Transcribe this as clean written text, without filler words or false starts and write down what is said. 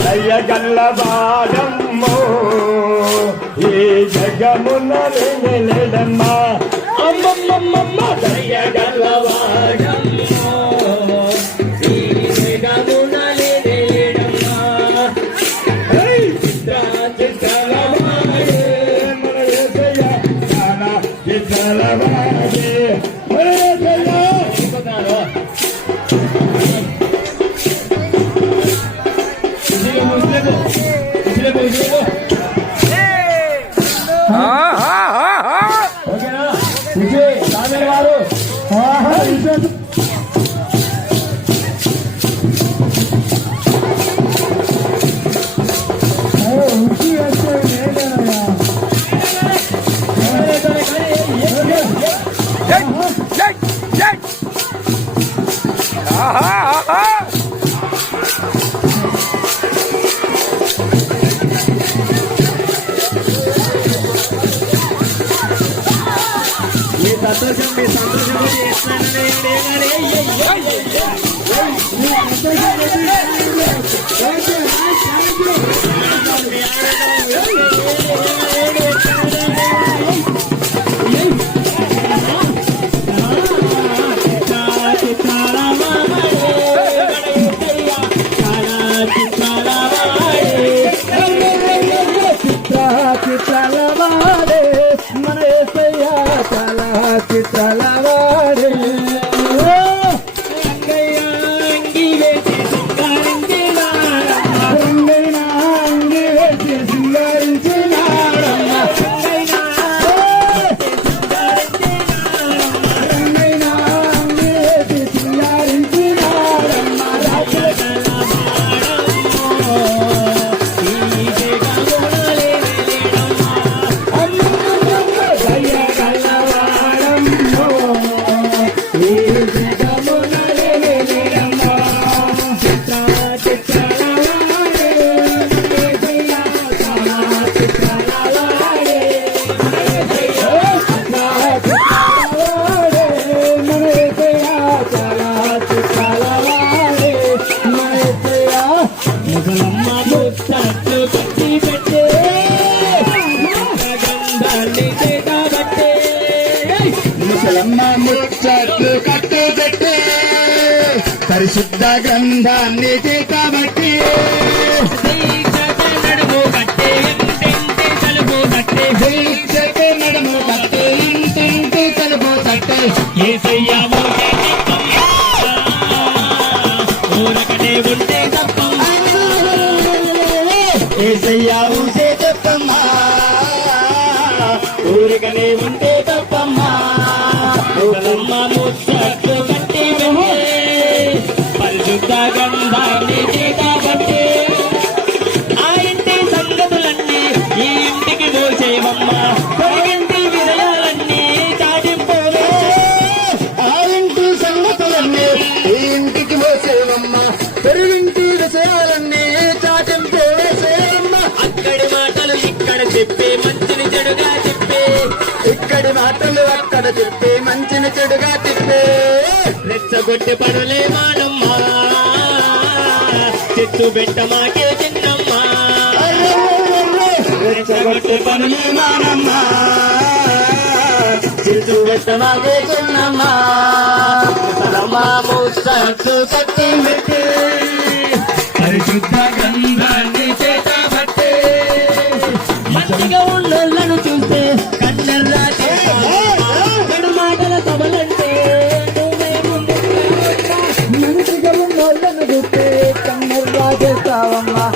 దయగల్లవాడమ్మో ఈ జగమున వెలెడమ్మా అమ్మమ్మమ్మ దయగల్లవాడమ్మో ఈ జగమున వెలెడమ్మా చిత్రలవాడే మన యేసయ్య నానా చిత్రలవాడే మన యేసయ్య సంతోషం మీ సంతోషం చిత్రలవాడే ముచ్చట్లు కట్టు పెట్టి పరిశుద్ధ గ్రంథాన్ని కాబట్టి నడుము కట్టే కలుపు కట్టే నడుము కట్టే ఇంటింటి కలుపు కట్టే యేసయ్య ఊరకనే ఉంటే తప్పమ్మా యేసయ్య ఉంటే తప్పమ్మా ఊరికనే ఉంటే తప్పమ్మా ముచ్చట్లు కట్టి పరిశుద్ధ గంధాన్ని కాబట్టి ఆ ఇంటి సంగతులన్నీ ఈ ఇంటికి పోసేవమ్మా పొరిగింటి విజయాలన్నీ చాటింపోవే ఆ ఇంటి సంగతులన్నీ ఈ ఇంటికి పోసేవమ్మా పొరిగింటి విషయాలన్నీ చాటింపోవేసేవమ్మా అక్కడి మాటలు ఇక్కడ చెప్పే మంచిని చెడుగా చెప్పే ఇక్కడి మాటలు అక్కడ చెప్పే మంచిని చెడుగా తిప్పే రెచ్చగొట్టి పనులే మానమ్మా చెట్టు బెట్ట మాకే చిన్నమ్మా రెచ్చగొట్టి పనులే మానమ్మా చెట్టు బెట్ట మాకే చిన్నమ్మా ముచ్చట్లు కట్టి పెట్టి పరిశుద్ధ గ్రంథాన్ని చేతబట్టే మంచిగా ఉన్నోళ్ళను చూస్తే కన్నెర్రా మాటల సభలంటే మంచిగా ఉన్నోళ్ళను చూస్తే కన్నెర్రా చేస్తావమ్మా